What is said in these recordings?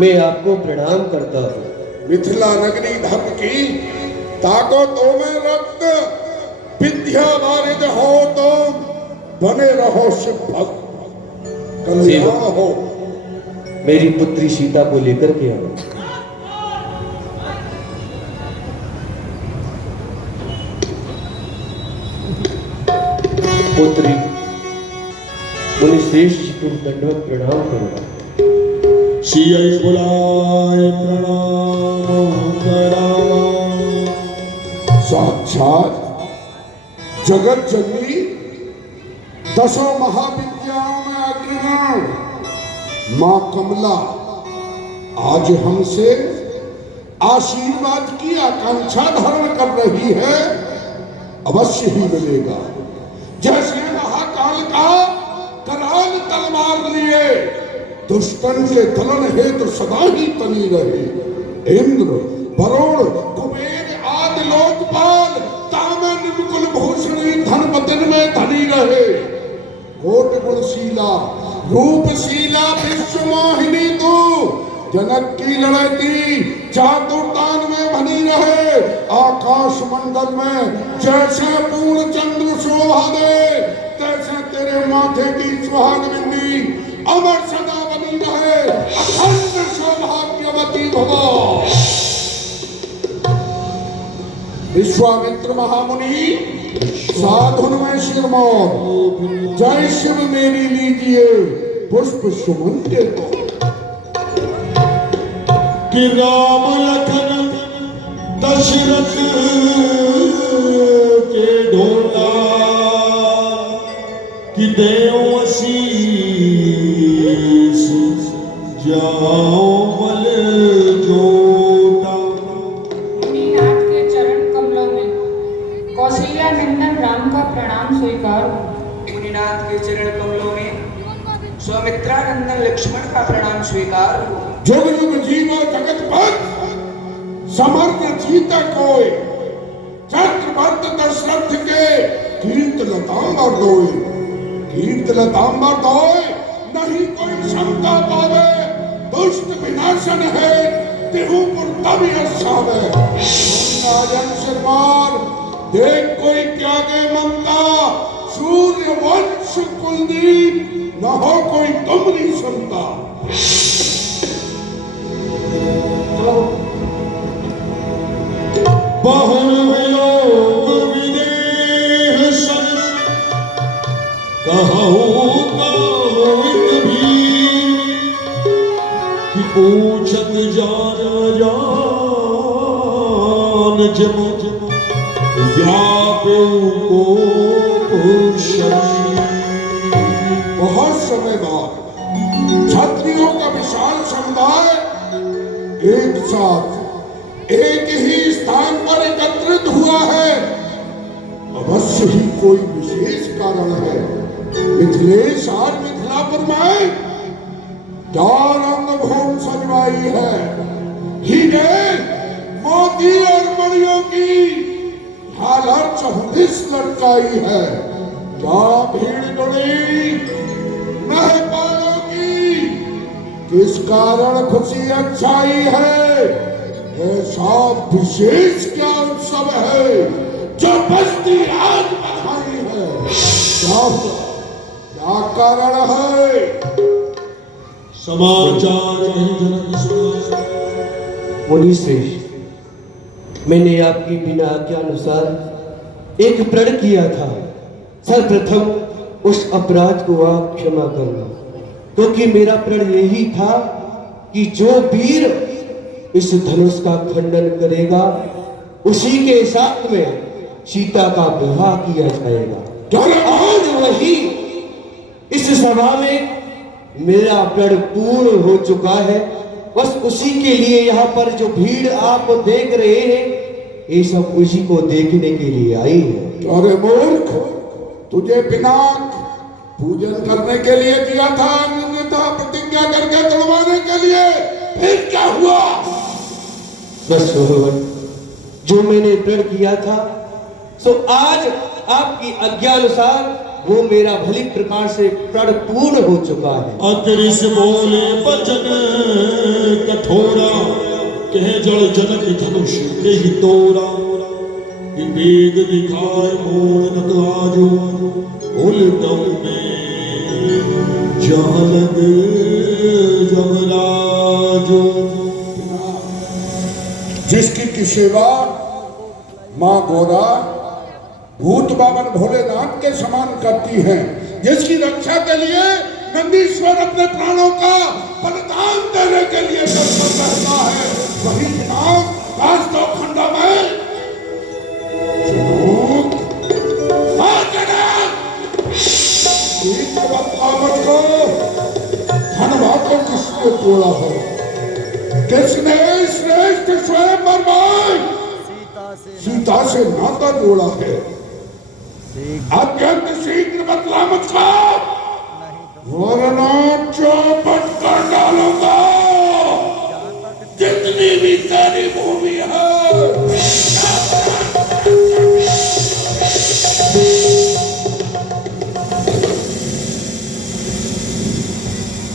मैं आपको प्रणाम करता हूँ। मिथिला नगरी धर्म की ताको तो में रक्त विद्या वारिद हो तो बने रहो शिव भक्त, कल्याण हो। मेरी पुत्री सीता को लेकर के आओ। पुत्री मुनिश्रेष्ठ जी तुम दंडवत प्रणाम करो। सिय बुलाए प्रणाम करावा। साक्षात जगत जननी दसों महाविद्याओं में अग्रगण मां कमला आज हमसे आशीर्वाद की आकांक्षा धारण कर रही है। अवश्य ही मिलेगा। जैसे महाकाल का कराल तलवार लिए दुष्टन के दलन हेतु सदा ही तनी रहे। इंद्र वरुण कुबेर आदि लोकपाल तामन मुकुल भूषणी धनपतिन में धनी रहे। कोट गुणशीला रूपशीला विश्व मोहिनी तू जनक की लड़ती चातुर्तान में बनी रहे। आकाश मंडल में जैसे पूर्ण चंद्र शोभा दे तैसे तेरे माथे की सुहाग बिंदी अमर सदा बनी रहे। अखंड सौभाग्यवती भव। विश्वामित्र महामुनि साधुन में शिरमौर जय शिव मेरी लीजिए पुष्प सुमन के तो कि राम लखन दशरथ के ढोला कि देव आशीष जाओ मल जोता। मुनिनाथ के चरण कमलों में कौशल्या नंदन राम का प्रणाम स्वीकार। मुनिनाथ के चरण कमलों में सौमित्रानंदन लक्ष्मण का प्रणाम स्वीकार। जुग जुग जीवो जगत पथ समर्थ जीता कोई चक्रवर्त दशरथ के कीर्त लतांबर दोय। कीर्त लतांबर दोय नहीं कोई क्षमता पावे। दुष्ट विनाशन है तिहुपुर तब यशावे। राजन सिरमार देख कोई त्यागे ममता सूर्य वंश कुलदीप न हो कोई तुमरी क्षमता। बहुवियोग विदेह सन कहूँ गोविंद भी कि पूछत जान जान जम व्यापे को बहुत समय बाद क्षत्रियों का विशाल समुदाय एक साथ एक ही स्थान पर एकत्रित हुआ है। अवश्य ही कोई विशेष कारण है। मिथिलेश आज मिथिलापुर में चार अंगभूम सजवाई है। हीरे मोती और मणियों की झालर चौदिस लटकाई है। क्या भीड़ गड़ी महपालों की किस कारण खुशी अच्छाई है। ऐसा विशेष क्या उत्सव है जो बस्ती आज बधाई है। क्या कारण है। समाचार मुनिश्रेष्ठ मैंने आपकी बिना आज्ञानुसार एक प्रण किया था। सर्वप्रथम उस अपराध को आप क्षमा करना, क्योंकि मेरा प्रण यही था कि जो वीर इस धनुष का खंडन करेगा उसी के साथ में सीता का विवाह किया जाएगा। आज वही इस सभा में मेरा प्रण पूर्ण हो चुका है। बस उसी के लिए यहाँ पर जो भीड़ आप देख रहे हैं ये सब उसी को देखने के लिए आई है। अरे मूर्ख, तुझे बिना पूजन करने के लिए दिया था, अन्यथा प्रतिज्ञा करके तोड़वाने के लिए। फिर क्या हुआ। बस भगवान, जो मैंने प्रण किया था सो आज आपकी आज्ञा अनुसार वो मेरा भली प्रकार से प्रण पूर्ण हो चुका है। अग्रिस बोले बचन कठोरा, कह जड़ जनक धनुष के ही तोरा, कि वेग दिखाए मोड़ न तो आजो, उलटम में जहाँ लगे जमराजो। जिसकी की सेवा माँ गौरा भूत बाबन भोलेनाथ के समान करती हैं, जिसकी रक्षा के लिए नंदीश्वर अपने प्राणों का बलिदान देने के लिए तत्पर रहता है, वही नाम वास्तव खंडमय धनवाद को किसने तोड़ा है, किसने श्रेष्ठ स्वयं सीता से नाता जोड़ा है। अत्यंत शीघ्र बदला मुझको, वरना चौपट कर डालूंगा जितनी भी तेरी भूमि है।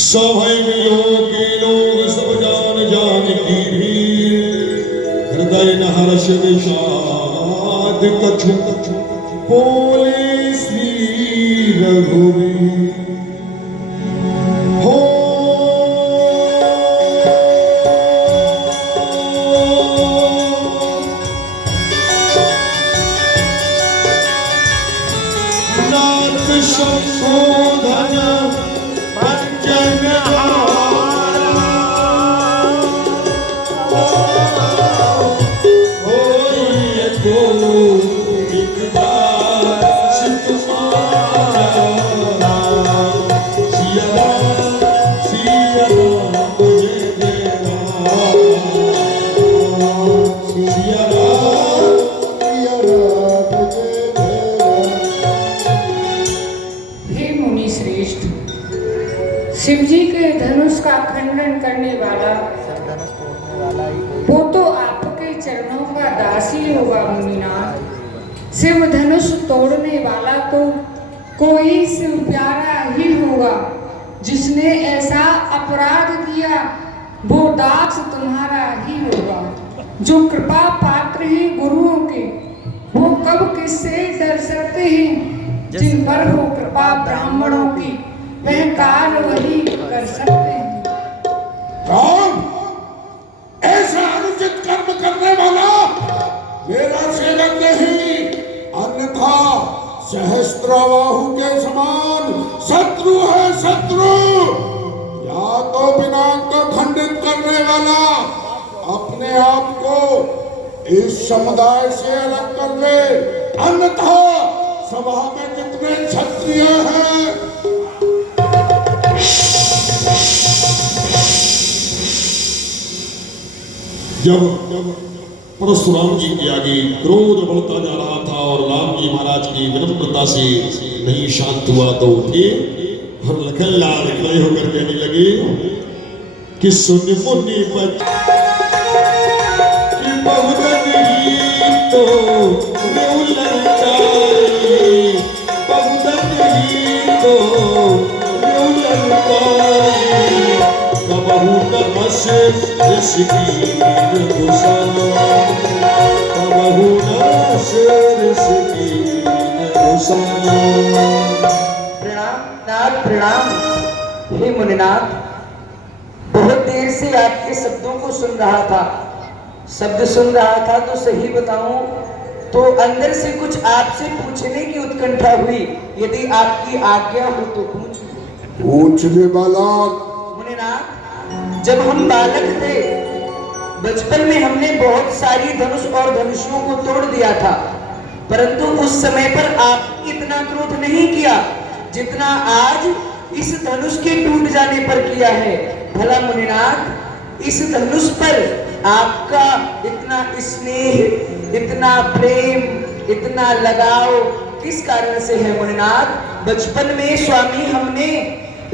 सभयों के लोग सब जान की भीड़, हृदय न हर्ष विषाद कछु, बोले श्री रघुवीर हो। नाथ संशोधन पंचन शिव जी के धनुष का खंडन करने वाला वो तो आपके चरणों का दासी होगा मुनिनाथ। शिव धनुष तोड़ने वाला तो कोई शिव प्यारा ही होगा, जिसने ऐसा अपराध किया वो दास तुम्हारा ही होगा। जो कृपा पात्र हैं गुरुओं के, वो कब किससे डर सकते हैं, जिन पर हो कृपा ब्राह्मणों की, वह कार्य वही कर सकते हैं। कौन ऐसा अनुचित कर्म करने वाला मेरा सेवक नहीं, अन्यथा सहस्त्रबाहु के समान शत्रु है शत्रु। या तो दिनांक को खंडित करने वाला अपने आप को इस समुदाय से अलग कर ले, अन्यथा सभा में जितने क्षत्रिय हैं जब परशुराम जी के आगे क्रोध बढ़ता जा रहा था और राम जी महाराज की विनम्रता से नहीं शांत हुआ, तो उठे और लखन लाल खड़े होकर कहने लगे कि सुन मुनि बच तो प्रणाम नाथ प्रणाम। हे मुनिनाथ, बहुत देर से आपके शब्दों को सुन रहा था। शब्द सुन रहा था तो सही बताऊं तो अंदर से कुछ आपसे पूछने की उत्कंठा हुई। यदि आपकी आज्ञा हो तो पूछने वाला। मुनिनाथ, जब हम बालक थे, बचपन में हमने बहुत सारी धनुष और धनुषों को तोड़ दिया था, परंतु उस समय पर आप इतना क्रोध नहीं किया जितना आज इस धनुष के टूट जाने पर किया है। भला मुनिनाथ, इस धनुष पर आपका इतना स्नेह, इतना प्रेम, इतना लगाव किस कारण से है मुनिनाथ? बचपन में स्वामी हमने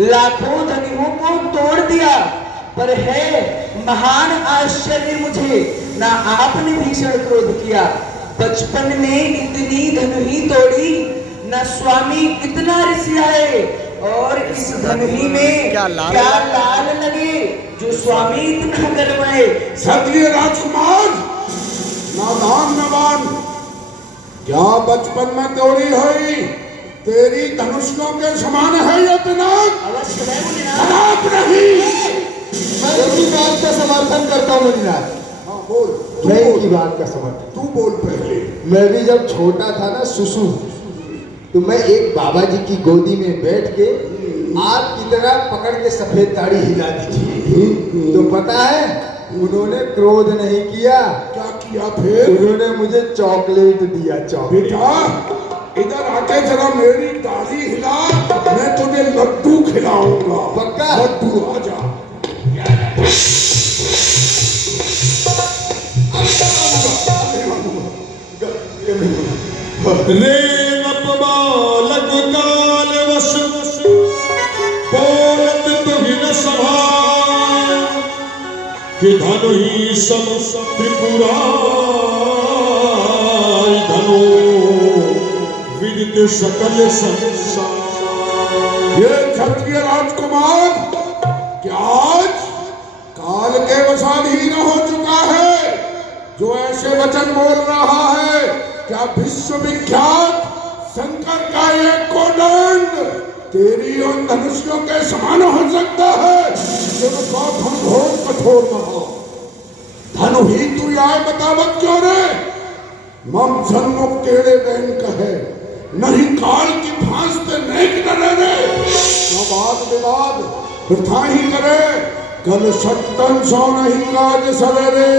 लाखों धनुओं को तोड़ दिया, पर है महान आश्चर्य मुझे, ना आपने भीषण क्रोध किया। बचपन में इतनी धनुही तोड़ी, न स्वामी इतना रिसिया है, और इस धनही में क्या लाल लगे जो स्वामी इतना गर्व है। क्षत्रिय राजकुमार, नादान नवान, क्या बचपन में तोड़ी हुई तेरी धनुषों के समान है ये पिनाक? अवश्य है मुनिनाथ। खराब नहीं। मैं इसी बात का समर्थन करता हूँ मुनिनाथ। हाँ बोल, तू मैं बोल, इनकी बात का समर्थन। तू बोल पहले। मैं भी जब छोटा था ना सुसु, तो मैं एक बाबा जी की गोदी में बैठ के आग की तरह पकड़ के सफेद दाढ़ी हिला दी थी। तो पता है उन्होंने क्रोध नहीं किया, क्या किया फिर? उन्होंने मुझे चॉकलेट दिया। चॉकलेट। बेटा इधर आके जरा मेरी दाढ़ी हिला, मैं तुझे लड्डू खिलाऊंगा। पक्का? लड्डू आजा। रेम अपमालक काल वश बोलत तुहि न सभाय, कि धनु ही सम त्रिपुरारी धनु विदित सकल संसार। ये क्षत्रिय राजकुमार क्या आज काल के वशाधीन हो चुका है जो ऐसे वचन बोल रहा है? क्या विश्व विख्यात शंकर का ये कोदंड तेरी उन धनुषों के समान हो सकता है जिनका घोर कठोर रहा? धनु ही तू आए बतावत क्यों रे? मम जन्म केड़े बहन कहे, नहीं काल की फांस पे नेक डरे रे। वाद विवाद वृथा ही करे, कल सत्तन सौ नहीं काज सवेरे।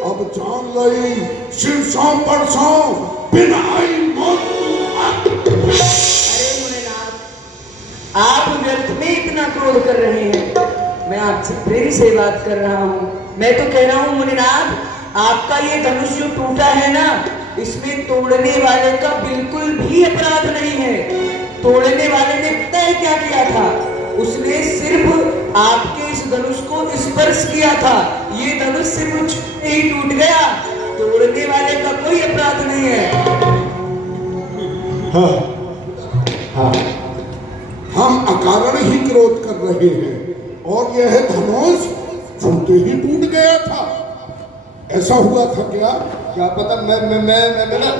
अब जान लई शिव सौ परसों बिन आई मौत। अरे मुनिनाथ, आप व्यर्थ में इतना क्रोध कर रहे हैं। मैं आपसे प्रेम से बात कर रहा हूँ। मैं तो कह रहा हूँ मुनिनाथ, आपका ये धनुष जो टूटा है ना, इसमें तोड़ने वाले का बिल्कुल भी अपराध नहीं है। तोड़ने वाले ने पता है क्या किया था? उसने सिर्फ आपके इस धनुष को स्पर्श किया था। ये धनुष सिर्फ ही टूट गया, तोड़ने वाले का कोई अपराध नहीं है। हाँ हाँ, हम अकारण ही क्रोध कर रहे हैं और यह धनुष छूते ही टूट गया था। ऐसा हुआ था क्या? क्या पता। मैं ना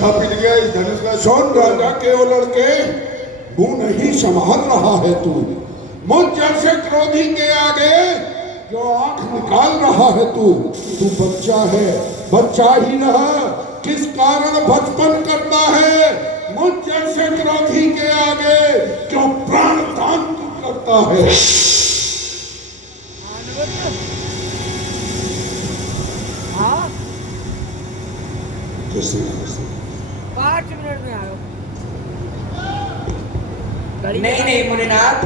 खा पी गया इस धनुष का। सोन राजा के उलड़ के मुंह नहीं संभाल रहा है तू। मुझ जैसे क्रोधी के आगे जो आंख निकाल रहा है तू बच्चा है, बच्चा ही रहा। किस कारण बचपन करता है? मुझ जैसे क्रोधी के आगे क्यों प्राण दान तू करता है? जैसे 5 मिनट में आओ। नहीं नहीं मुनिनाथ,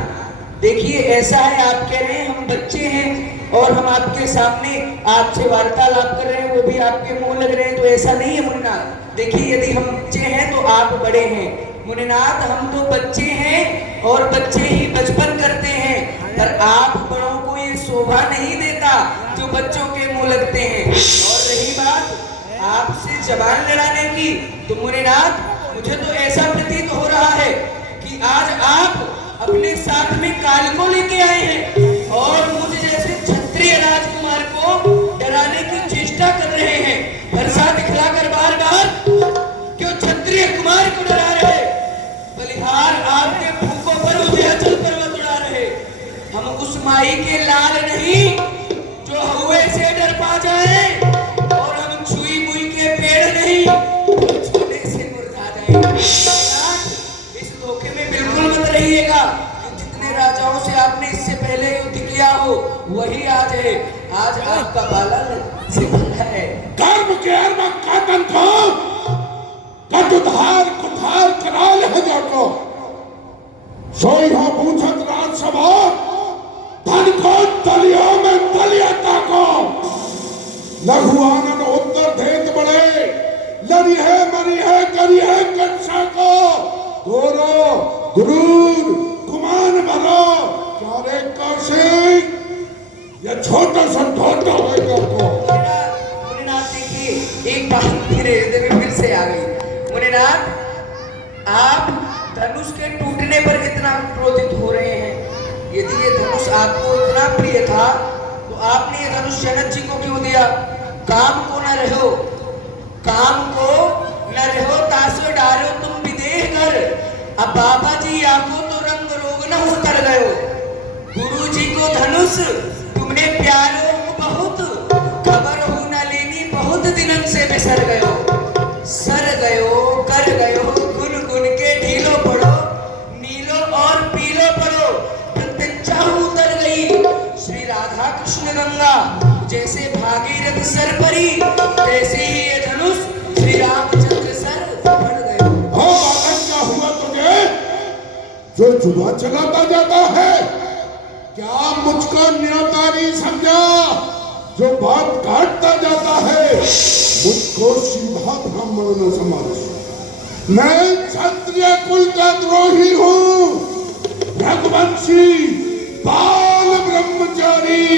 देखिए ऐसा है, आप कह रहे हैं हम बच्चे हैं और हम आपके सामने आपसे वार्तालाप कर रहे हैं, वो भी आपके मुंह लग रहे हैं, तो ऐसा नहीं है मुनिनाथ। देखिए यदि हम बच्चे हैं तो आप बड़े हैं। मुनिनाथ हम तो बच्चे हैं और बच्चे ही बचपन करते हैं, पर आप बड़ों को ये शोभा नहीं देता जो बच्चों के मुंह लगते हैं। और रही बात आपसे जबान लड़ाने की, तो मुनिनाथ मुझे तो ऐसा प्रतीत हो रहा है कि आज आप अपने साथ में काल को लेके आए हैं और मुझ जैसे क्षत्रिय राजकुमार को डराने की चेष्टा कर रहे हैं। भरसा दिखलाकर बार बार क्यों क्षत्रिय कुमार को डरा रहे? बलिहार आपके भूखों पर उदयाचल पर्वत उड़ा रहे। हम उस माई के लाल नहीं जो हुए से डर पा जाए, और हम छुई मुई के पेड़ नहीं छूने से मुरझा जाए। इस धोखे में बिल्कुल मत रहिएगा कि जितने राजाओं से आपने इससे पहले युद्ध किया हो वही आज है। आज आपका बाला है। कर्म के अर्म काटन को कटुधार कुठार कराल है जाको सोई हो पूछत राजसभा धन को तलियों में तलियाता को लघु आनंद उत्तर देत बड़े लड़ी है मरी है करी है कंसा को गोरो गुरूर कुमान भरो चारे कौशिक या छोटा सा ढोटा होगा तो मुनिनाथ देखिए, एक बात मेरे हृदय में फिर से आ गई। मुनिनाथ, आप धनुष के टूटने पर इतना क्रोधित हो रहे हैं। यदि ये धनुष आपको इतना प्रिय था तो आपने ये धनुष जनक जी को क्यों दिया? काम को न रहो, काम को न रहो, तासो डारो तुम विदेह घर। अब बाबा जी आपको तो रंग रोग न उतर गयो। गुरु जी को धनुष तुमने प्यारो बहुत, खबर हो न लेनी बहुत दिनन से बिसर गयो। सर गयो कर गयो, गुन गुन के ढीलो पड़ो, नीलो और पीलो पड़ो, प्रत्यक्षा उतर गई। श्री राधा कृष्ण गंगा जैसे भागीरथ सर परी, तैसे ही ये धनुष श्री रामचंद्र सर पड़ गए। हाँ बालक, क्या हुआ तुझे जो जुआ चलाता जाता है? क्या मुझको न्योता नहीं समझा जो बात काटता जाता है? मुझको सीधा ब्राह्मण न समझ। मैं क्षत्रिय कुल का द्रोही हूँ, रघुवंशी, बाल ब्रह्मचारी,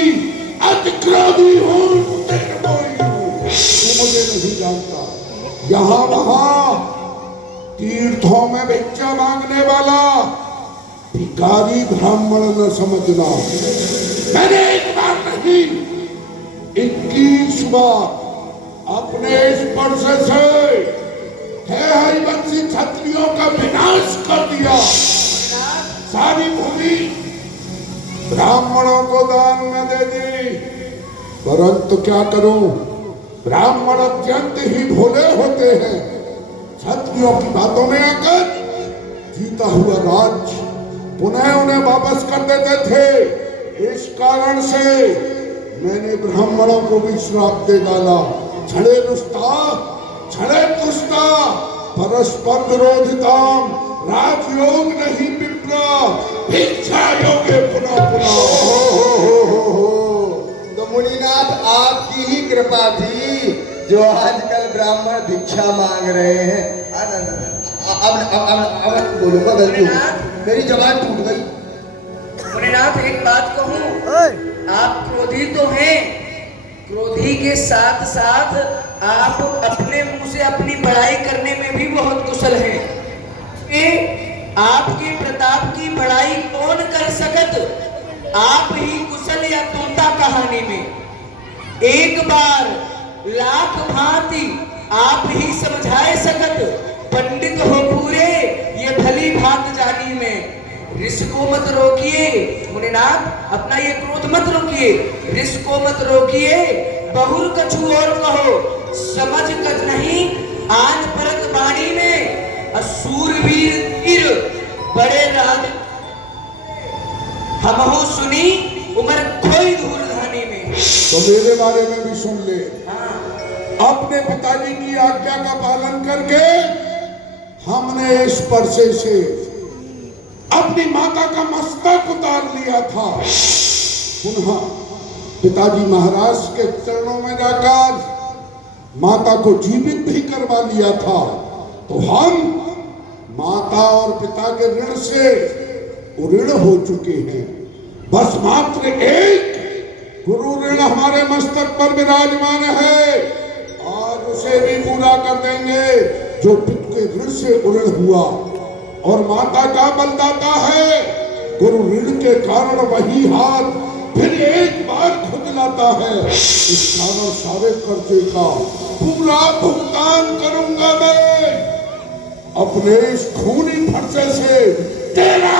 अतिक्रोधी हूँ, निर्मोही हूँ। तू मुझे नहीं जानता। यहाँ वहाँ तीर्थों में भिक्षा मांगने वाला भिखारी ब्राह्मण न समझना। मैंने एक बार नहीं 21 बार अपने स्पर्श से हरिवंशी क्षत्रियों का विनाश कर दिया। सारी भूमि ब्राह्मणों को दान में दे दी, परंतु क्या करूं, ब्राह्मण अत्यंत ही भोले होते हैं। क्षत्रियों की बातों में आकर जीता हुआ राज पुनः उन्हें वापस कर देते थे। इस कारण से मैंने ब्राह्मणों को भी श्राप दे डाला। छड़े रुष्टा, छड़े तुष्टा, परस्पर विरोधिताम, राजयोग नहीं विप्रा, भिक्षा योगे पुनः पुनः। तो मुनिनाथ आपकी ही कृपा थी जो आजकल ब्राह्मण भिक्षा मांग रहे हैं। अब बोलूंगा, गलती हो गई, मेरी जबान टूट गई। मुनिनाथ, एक बात कहूं, आप क्रोधी तो हैं, क्रोधी के साथ साथ आप अपने मुंह से अपनी बड़ाई करने में भी बहुत कुशल हैं। कि आपके प्रताप की बड़ाई कौन कर सकत? आप ही कुशल या तोता कहानी में। एक बार लाख भांति आप ही समझाए सकत, पंडित हो पूरे ये भली भांत जानी में। ऋष को मत रोकिए मुनिनाथ, अपना ये क्रोध मत रोकिए, ऋष को मत रोकिए, बहुर कछु और कहो, समझ कछ नहीं आन परत बाणी में। असूरवीर तीर बड़े राज हमहु सुनी, उमर खोई धूर्धानी में। तो मेरे बारे में भी सुन ले। अपने पिताजी की आज्ञा का पालन करके हमने स्पर्शे से अपनी माता का मस्तक उतार लिया था। पुनः पिताजी महाराज के चरणों में जाकर माता को जीवित भी करवा लिया था। तो हम माता और पिता के ऋण से ऋण हो चुके हैं। बस मात्र एक गुरु ऋण हमारे मस्तक पर विराजमान है, आज उसे भी पूरा कर देंगे जो पिता के ऋण से ऋण हुआ। और माता का बलदाता है, गुरु ऋण के कारण वही हाथ फिर एक बार खुदलाता है। इस कारण सारे कर्जे का पूरा भुगतान करूंगा मैं अपने इस खूनी फरसे से। तेरा